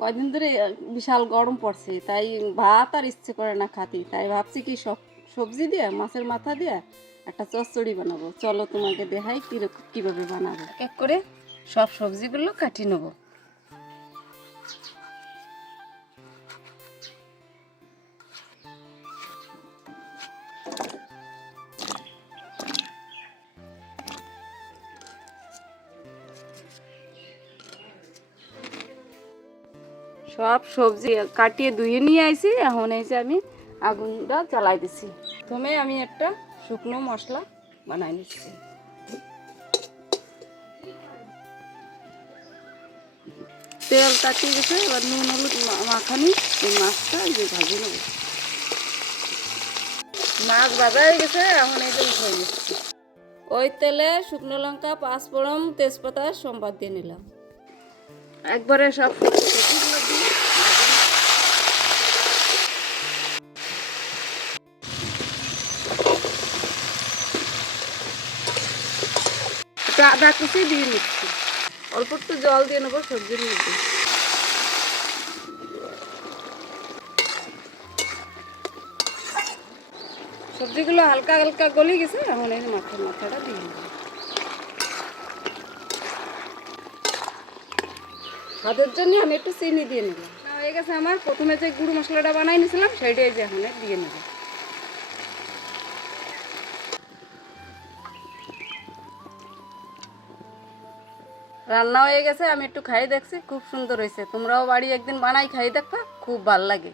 কয়দিন ধরে বিশাল গরম পড়ছে, তাই ভাত আর ইচ্ছে করে না খাতি, তাই ভাবছি কি সব সবজি দিয়ে মাছের মাথা দিয়ে একটা চচ্চড়ি বানাবো। চলো তোমাকে দেখাই কিভাবে বানাবো। এক এক করে সব সবজিগুলো কাটিয়ে নেবো। সব সবজি কাটিয়ে ধুয়ে নিয়ে আইছি, এখন এই যে আমি আগুনটা জ্বালাই দিছি। প্রথমে আমি একটা শুকনো মশলা বানাই নিচ্ছি। তেল তাকিয়ে গেছে, এবার নুন হলুদ মাখানি এই মাছটা এই যে ভাজি নেব। মাছ ভাজা হয়ে গেছে, এখন এই যে উঠে নিচ্ছি। ওই তেলে শুকনো লঙ্কা, পাঁচফোড়ন, তেজপাতা সম্বাদ দিয়ে নিলাম। একবারে সব সবজিগুলো দিয়ে একটু আদা কুচি দিয়ে নিচ্ছি। অল্প একটু জল দিয়ে নেবো সবজির মধ্যে। সবজিগুলো হালকা হালকা গলে গেছে, এখন এই মাথাটা দিয়ে নেব। স্বাদের জন্য আমি একটু চিনি দিয়ে নিলাম। হয়ে গেছে আমার। প্রথমে যে গুঁড়ো মশলাটা বানাই নিয়েছিলাম সেইটাই যে এখন দিয়ে নেব। রান্না হয়ে গেছে, আমি একটু খাই দেখছি, খুব সুন্দর হয়েছে। তোমরাও বাড়ি একদিন বানাই খাই দেখবা, খুব ভাল লাগে।